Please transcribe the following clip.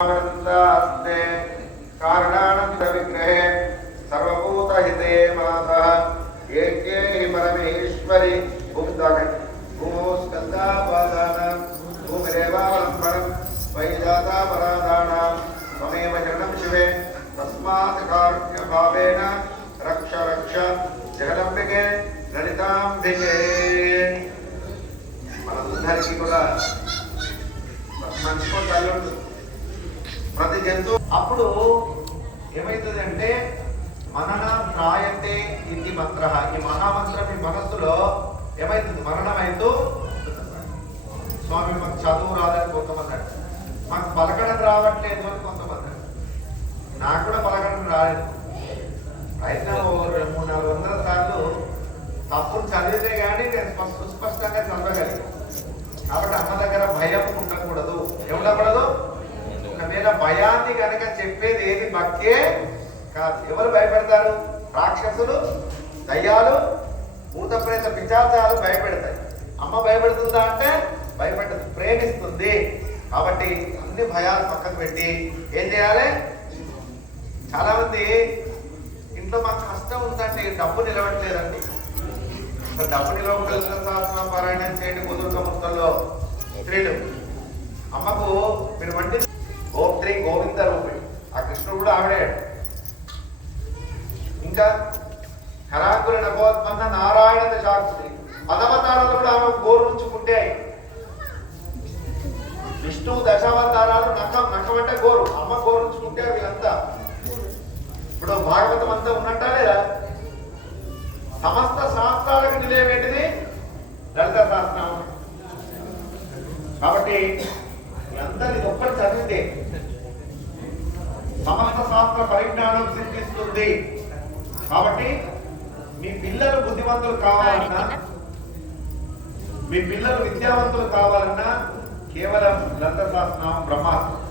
ఆనందాస్తే కారణానంద విగ్రహే సర్వభూతహితే మాతః AK హి పరమేశ్వరి భూమిదాక భూమో స్కందాపాదానాం భూమిరేవాలంబరం వైజాతాపరాధానాం త్వమేవ శరణం శివే తస్మాత్ కారుణ్యభావేన రక్ష రక్ష జగదంబికే లలితాంబికే మనందరికీ కూడా మనిషికో తల్లి ఉంటుంది ప్రతి జంతువు అప్పుడు ఏమైతుందంటే మనన త్రాయతే ఇది మంత్ర. ఈ మహామంత్రం మీ మనస్సులో ఏమైతుంది? మరణం అవుతూ స్వామి మాకు చదువు రాదని కొంతమంది మాకు పలకడం రావట్లేదు అని కొంతమంది నాకు కూడా పలకడం రాలేదు. అయితే మూడు నాలుగు వందల సార్లు తప్పులు చదివితే కానీ నేను స్పష్ట చదవ ఒకవేళ భయాన్ని కనుక చెప్పేది ఏది భక్తే కాదు. ఎవరు భయపెడతారు? రాక్షసులు దయ్యాలు భూత ప్రేత పిచాచాలు భయపెడతాయి. అమ్మ భయపెడుతుందా అంటే భయపెట్టదు ప్రేమిస్తుంది. కాబట్టి అన్ని భయాలు పక్కన పెట్టి ఏం చేయాలి? చాలా మంది ఇంట్లో మాకు కష్టం ఉందంటే డబ్బు నిలవట్లేదండి. డబ్బు నిలవగలిగిన శాస్త్రం పారాయణం చేయండి కుదురుక ముక్కల్లో స్త్రీలు అమ్మకు మీరు వంటి కూడా ఆవిడే. ఇంకా హరాకుల నభోత్పన్న నారాయణ శాస్త్రి పదవతారాలు కూడా ఆమె గోరుంచుకుంటే విష్ణు దశావతారాలు నఖం నఖం అంటే గోరు అమ్మ గోరుంచుకుంటే వీళ్ళంతా. ఇప్పుడు భాగవతం అంతా ఉన్నట్ట లేదా? సమస్త శాస్త్రాలకు నిలయమేంటిది లలిత శాస్త్రం. కాబట్టి అందరి ఒక్కటి చదివితే సమస్త శాస్త్ర పరిజ్ఞానం సిద్ధిస్తుంది కాబట్టి మీ పిల్లలు బుద్ధివంతులు కావాలన్నా మీ పిల్లలు విద్యావంతులు కావాలన్నా కేవలం లలిత బ్రహ్మాస్త్రం.